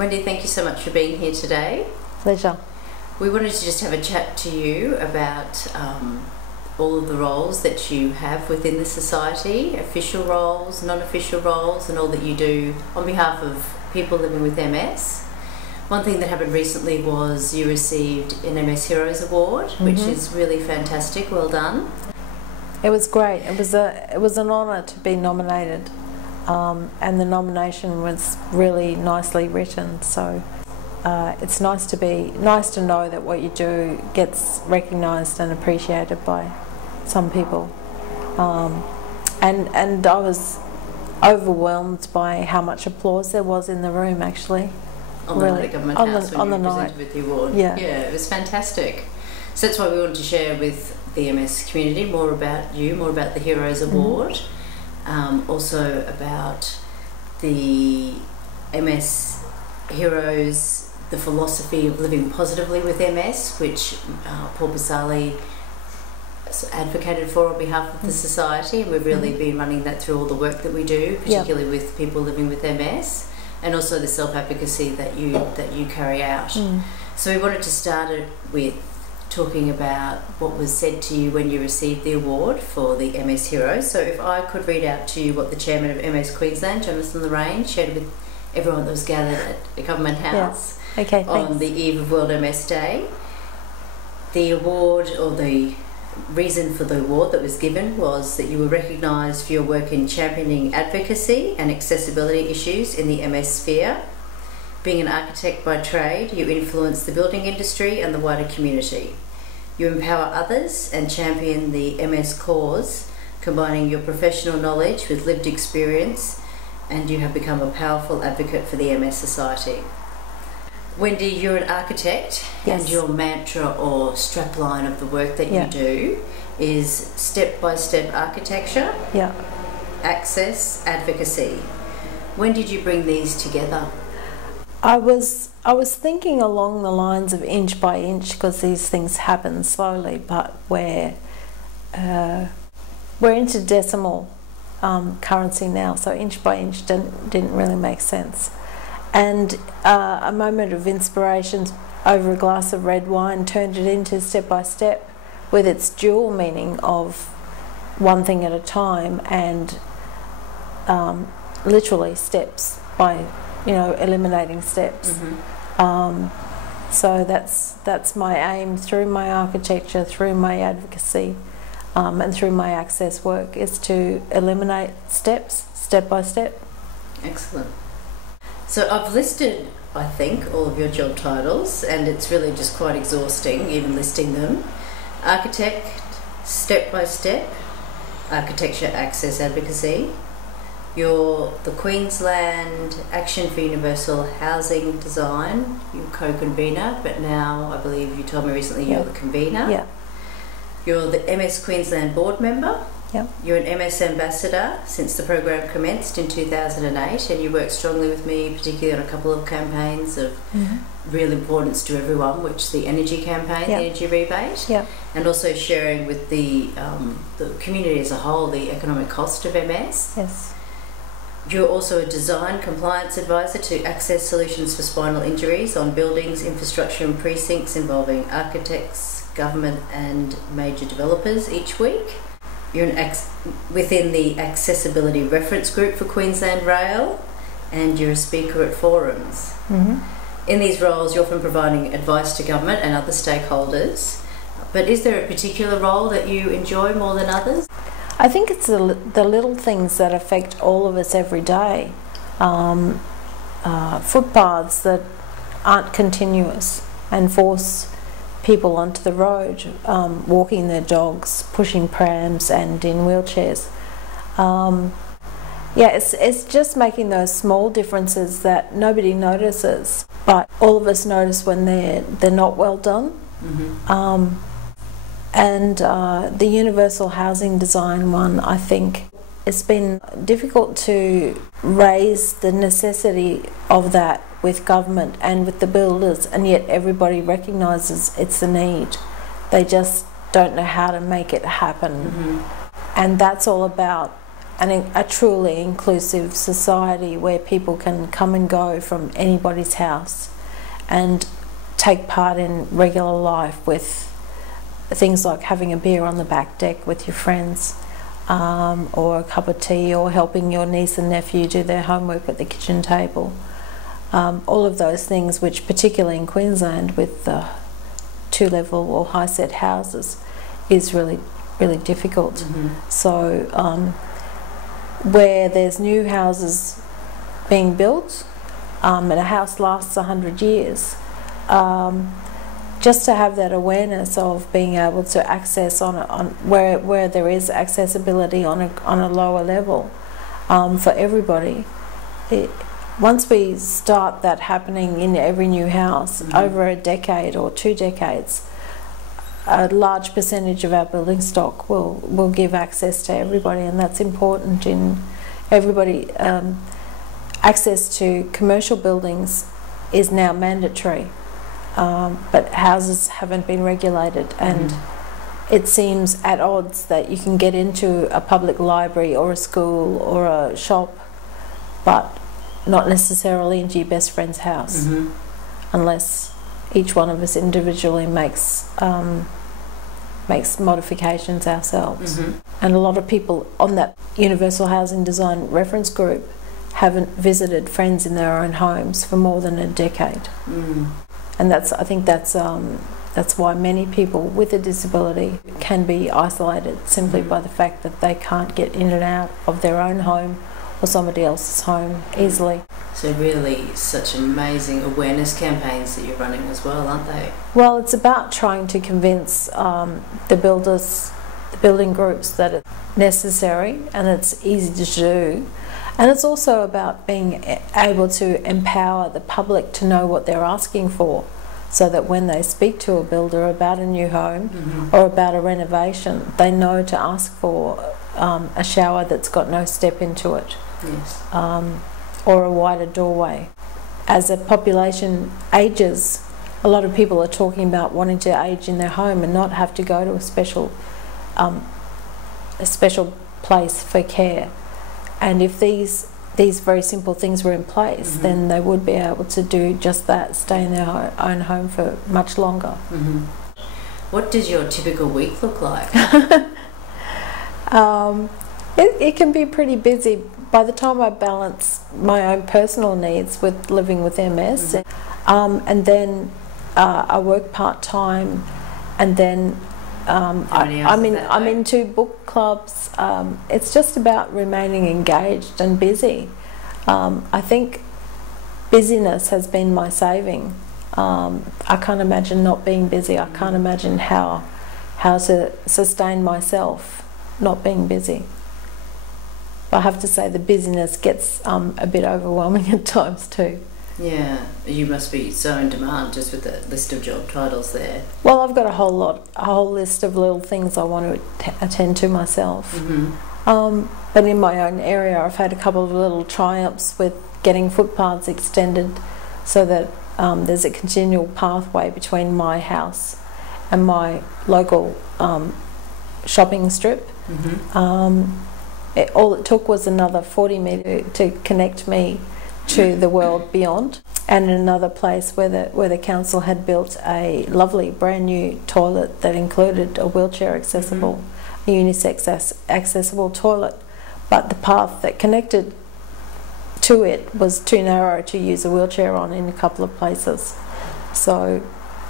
Wendy, thank you so much for being here today. Pleasure. We wanted to just have a chat to you about all of the roles that you have within the society, official roles, non-official roles, and all that you do on behalf of people living with MS. One thing that happened recently was you received an MS Heroes Award, which is really fantastic. Well done. It was great. It was an honour to be nominated, and the nomination was really nicely written. So it's nice to know that what you do gets recognised and appreciated by some people. And I was overwhelmed by how much applause there was in the room, actually. On the night at Government House when you presented with the award. Yeah, it was fantastic. So that's why we wanted to share with the MS community more about you, more about the Heroes Award, also about the MS Heroes, the philosophy of living positively with MS, which Paul Basali advocated for on behalf of the society, and we've really been running that through all the work that we do, particularly with people living with MS, and also the self-advocacy that you carry out. So we wanted to start it with talking about what was said to you when you received the award for the MS Heroes. So if I could read out to you what the chairman of MS Queensland, Jonathan Lorraine, shared with everyone that was gathered at the Government House on the eve of World MS Day. The award, or the reason for the award that was given, was that you were recognised for your work in championing advocacy and accessibility issues in the MS sphere. Being an architect by trade, you influence the building industry and the wider community. You empower others and champion the MS cause, combining your professional knowledge with lived experience, and you have become a powerful advocate for the MS Society. Wendy, you're an architect, and your mantra or strapline of the work that you do is step-by-step architecture, access, advocacy. When did you bring these together? I was thinking along the lines of inch by inch, because these things happen slowly, but we're into decimal currency now, so inch by inch didn't really make sense. And a moment of inspiration over a glass of red wine turned it into step by step, with its dual meaning of one thing at a time and literally steps by, eliminating steps. So that's my aim through my architecture, through my advocacy, and through my access work, is to eliminate steps, step by step. Excellent. So I've listed, I think, all of your job titles, and it's really just quite exhausting even listing them. Architect, step by step, architecture, access, advocacy. You're the Queensland Action for Universal Housing Design, you're co-convenor, but now I believe you told me recently you're the convener. You're the MS Queensland Board Member. You're an MS Ambassador since the program commenced in 2008, and you work strongly with me, particularly on a couple of campaigns of real importance to everyone, which the energy campaign, the energy rebate, and also sharing with the community as a whole the economic cost of MS. You're also a design compliance advisor to Access Solutions for Spinal Injuries on buildings, infrastructure and precincts involving architects, government and major developers each week. You're within the Accessibility Reference Group for Queensland Rail, and you're a speaker at forums. In these roles, you're often providing advice to government and other stakeholders, but is there a particular role that you enjoy more than others? I think it's the little things that affect all of us every day. Footpaths that aren't continuous and force people onto the road, walking their dogs, pushing prams and in wheelchairs. It's just making those small differences that nobody notices, but all of us notice when they're not well done. And the universal housing design one, I think it's been difficult to raise the necessity of that with government and with the builders, and yet everybody recognises it's a need. They just don't know how to make it happen. And that's all about a truly inclusive society where people can come and go from anybody's house and take part in regular life with things like having a beer on the back deck with your friends, or a cup of tea, or helping your niece and nephew do their homework at the kitchen table. All of those things, which particularly in Queensland with the two-level or high-set houses, is really difficult. So where there's new houses being built, and a house lasts 100 years, just to have that awareness of being able to access on where there is accessibility on a lower level for everybody. Once we start that happening in every new house, over a decade or 2 decades, a large percentage of our building stock will give access to everybody, and that's important in everybody. Access to commercial buildings is now mandatory, but houses haven't been regulated, and it seems at odds that you can get into a public library or a school or a shop, but not necessarily into your best friend's house, unless each one of us individually makes modifications ourselves. And a lot of people on that Universal Housing Design Reference Group haven't visited friends in their own homes for more than a decade. And I think that's why many people with a disability can be isolated simply by the fact that they can't get in and out of their own home or somebody else's home easily. So really such amazing awareness campaigns that you're running as well, aren't they? Well, it's about trying to convince the building groups that it's necessary and it's easy to do. And it's also about being able to empower the public to know what they're asking for, so that when they speak to a builder about a new home or about a renovation, they know to ask for a shower that's got no step into it, or a wider doorway. As a population ages, a lot of people are talking about wanting to age in their home and not have to go to a special place for care. And if these very simple things were in place, then they would be able to do just that, stay in their own home for much longer. What does your typical week look like? It can be pretty busy. By the time I balance my own personal needs with living with MS, and then I work part-time, and then I'm into book clubs. It's just about remaining engaged and busy. I think busyness has been my saving. I can't imagine not being busy. I can't imagine how to sustain myself not being busy. I have to say the busyness gets a bit overwhelming at times too. Yeah, you must be so in demand just with the list of job titles there. Well, I've got a whole list of little things I want to attend to myself. But in my own area, I've had a couple of little triumphs with getting footpaths extended so that there's a continual pathway between my house and my local shopping strip. All it took was another 40 metres to connect me to the world beyond, and in another place where the council had built a lovely brand new toilet that included a wheelchair accessible, a unisex accessible toilet, but the path that connected to it was too narrow to use a wheelchair on in a couple of places. So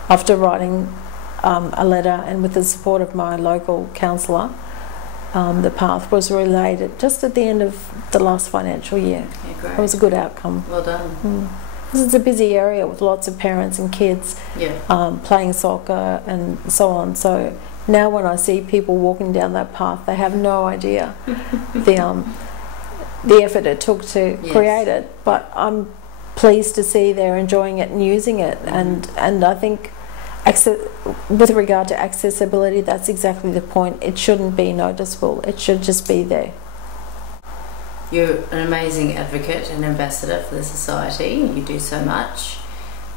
after writing a letter and with the support of my local councillor, the path was relayed just at the end of the last financial year. Yeah, great. It was a good outcome. Well done. This is a busy area with lots of parents and kids playing soccer and so on. So now when I see people walking down that path, they have no idea the effort it took to create it. But I'm pleased to see they're enjoying it and using it. And I think with regard to accessibility, that's exactly the point. It shouldn't be noticeable. It should just be there. You're an amazing advocate and ambassador for the society. You do so much,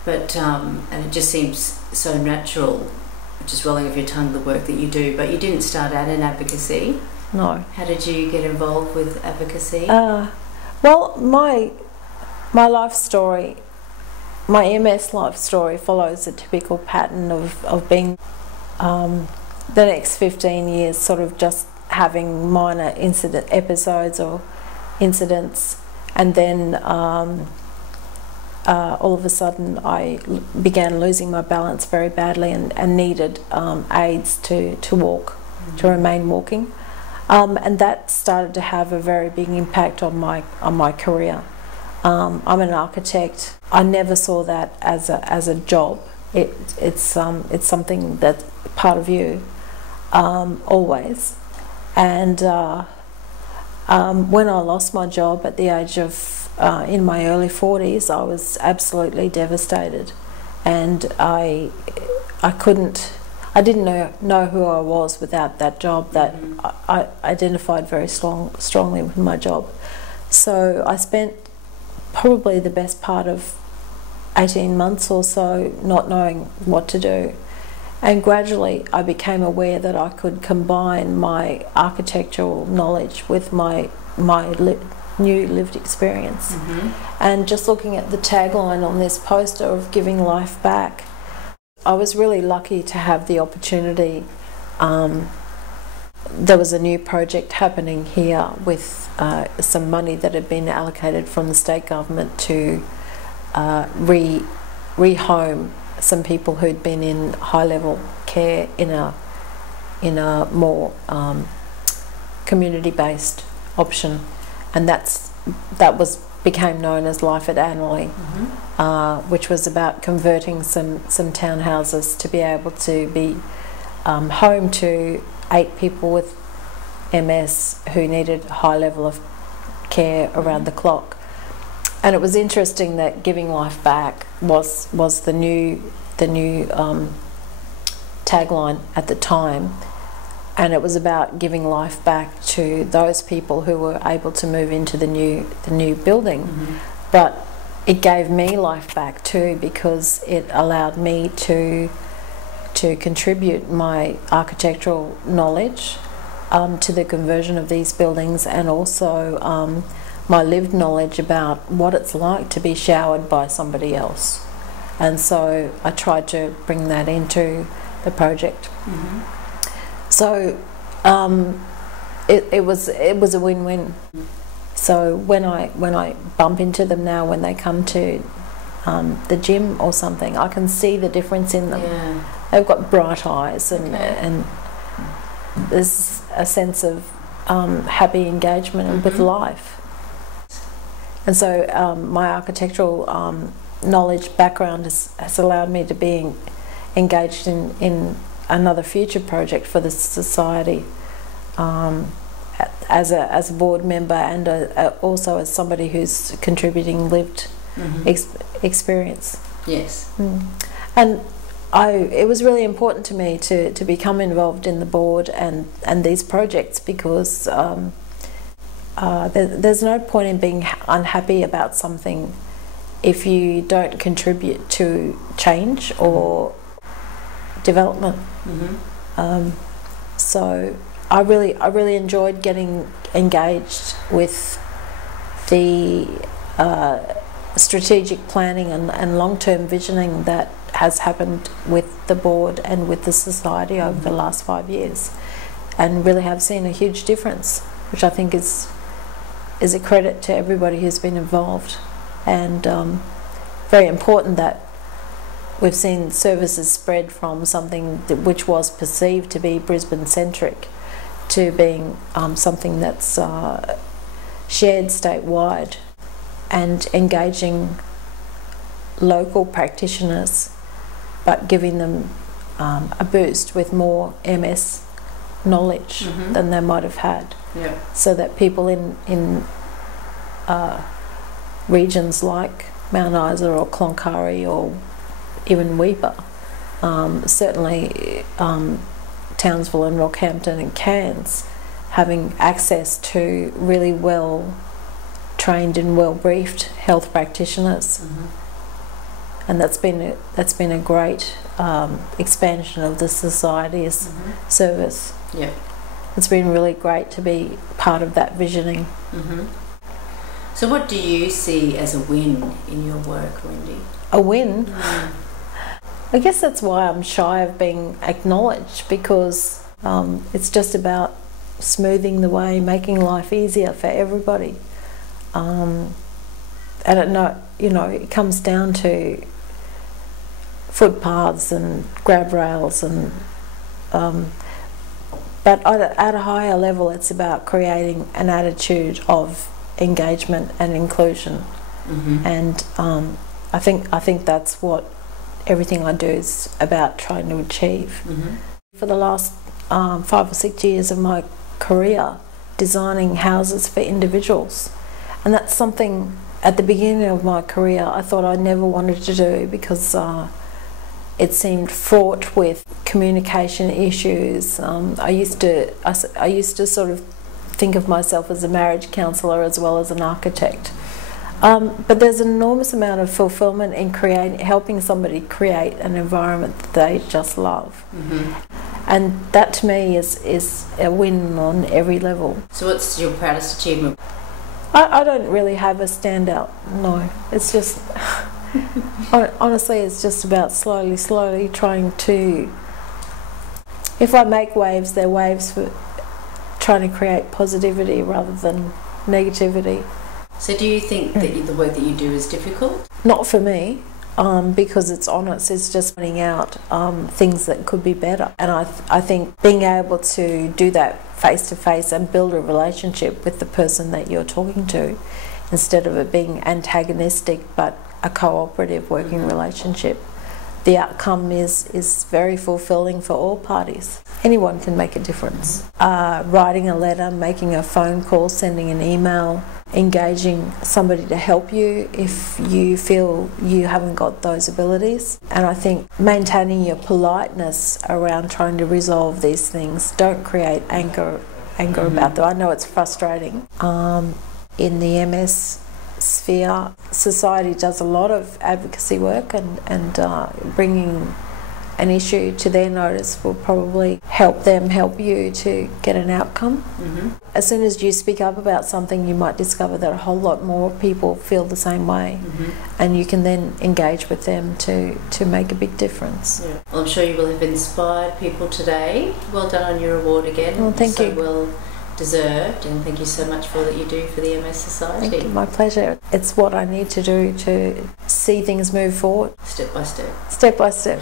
but and it just seems so natural, just rolling off your tongue, the work that you do. But you didn't start out in advocacy. no. How did you get involved with advocacy? Well, my life story, my MS life story follows a typical pattern of being the next 15 years sort of just having minor episodes or incidents, and then all of a sudden I began losing my balance very badly and needed aids to walk, to remain walking, and that started to have a very big impact on my career. I'm an architect. I never saw that as a job. It's something that's part of you, always. And when I lost my job at the age of in my early 40s, I was absolutely devastated, and I didn't know who I was without that job. That I identified very strongly with my job. So I spent probably the best part of 18 months or so not knowing what to do, and gradually I became aware that I could combine my architectural knowledge with my new lived experience. And just looking at the tagline on this poster of giving life back, I was really lucky to have the opportunity. There was a new project happening here with some money that had been allocated from the state government to rehome some people who'd been in high-level care in a more community-based option, and that became known as Life at Annerley, which was about converting some townhouses to be able to be home to 8 people with MS who needed a high level of care around the clock. And it was interesting that giving life back was the new tagline at the time, and it was about giving life back to those people who were able to move into the new building. But it gave me life back too, because it allowed me to contribute my architectural knowledge to the conversion of these buildings, and also my lived knowledge about what it's like to be showered by somebody else. And so I tried to bring that into the project. So it was a win-win. So when I bump into them now, when they come to the gym or something, I can see the difference in them. They've got bright eyes, and there's a sense of happy engagement with life. And so my architectural knowledge background has allowed me to be engaged in another future project for the society, as a board member, and also as somebody who's contributing lived experience. Yes. And it was really important to me to become involved in the board and these projects, because there's no point in being unhappy about something if you don't contribute to change or development. So I really enjoyed getting engaged with the strategic planning and long-term visioning that has happened with the board and with the society over the last 5 years, and really have seen a huge difference, which I think is a credit to everybody who's been involved, and very important that we've seen services spread from something which was perceived to be Brisbane-centric to being something that's shared statewide, and engaging local practitioners, but giving them a boost with more MS knowledge than they might have had, so that people in regions like Mount Isa or Cloncurry or even Weipa, certainly Townsville and Rockhampton and Cairns, having access to really well trained and well briefed health practitioners, and that's been a great expansion of the society's service. it's been really great to be part of that visioning. So what do you see as a win in your work, Wendy? A win? I guess that's why I'm shy of being acknowledged, because it's just about smoothing the way, making life easier for everybody. And it comes down to footpaths and grab rails, and but at a higher level, it's about creating an attitude of engagement and inclusion. And I think that's what everything I do is about trying to achieve. For the last 5 or 6 years of my career, designing houses for individuals, and that's something at the beginning of my career I thought I never wanted to do, because it seemed fraught with communication issues. I used to sort of think of myself as a marriage counsellor as well as an architect. But there's an enormous amount of fulfilment in helping somebody create an environment that they just love. And that to me is a win on every level. So what's your proudest achievement? I don't really have a standout, no. It's just, honestly, it's just about slowly trying to, if I make waves, they're waves for trying to create positivity rather than negativity. So do you think that the work that you do is difficult? Not for me, because it's honest. It's just finding out things that could be better. And I think being able to do that face to face and build a relationship with the person that you're talking to, instead of it being antagonistic but a cooperative working relationship, the outcome is very fulfilling for all parties. Anyone can make a difference. Writing a letter, making a phone call, sending an email, engaging somebody to help you if you feel you haven't got those abilities. And I think maintaining your politeness around trying to resolve these things. Don't create anger about them. I know it's frustrating. In the MS sphere, society does a lot of advocacy work, and bringing an issue to their notice will probably help them help you to get an outcome. As soon as you speak up about something, you might discover that a whole lot more people feel the same way, and you can then engage with them to make a big difference. Well, I'm sure you will have inspired people today. Well done on your award again. Well, thank you. Well deserved, and thank you so much for all that you do for the MS Society. Thank you, my pleasure. It's what I need to do to see things move forward. Step by step. Step by step.